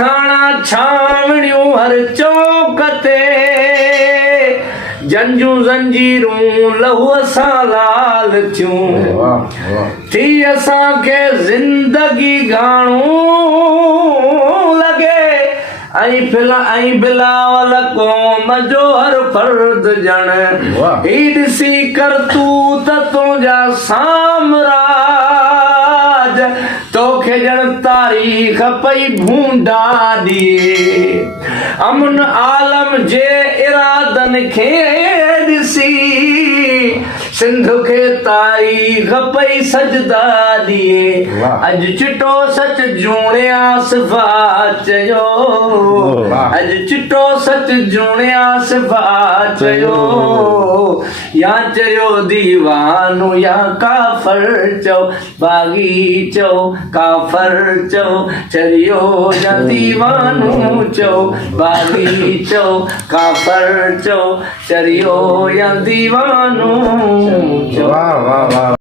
थाणा छावणियूं हर चौक ते जंजूं जंजीरूं लहूअ सां लाल थियूं थी असांखे ज़िंदगी घाणो लॻे ऐं बिलावल क़ौम जो हर फर्द ॼण ही ॾिसी करतूत तुंहिंजा साम्राज तोखे ॼण तारीख़ पई भूंडा ॾिए अमन आलम जे इरादनि खे ॾिसी सिंध खे तारीख़ पई सजदा ॾिए अॼु चिटो सच जूणिया सिफा चयो अॼु चिटो सच जूणिया सिफा चयो या चयो दीवानो या काफ़र चओ बाग़ी चओ काफ़र चओ चरियो या दीवानो चओ बाग़ी चओ काफ़र चओ चरियो या दीवानो चओ। वाह वाह वाह।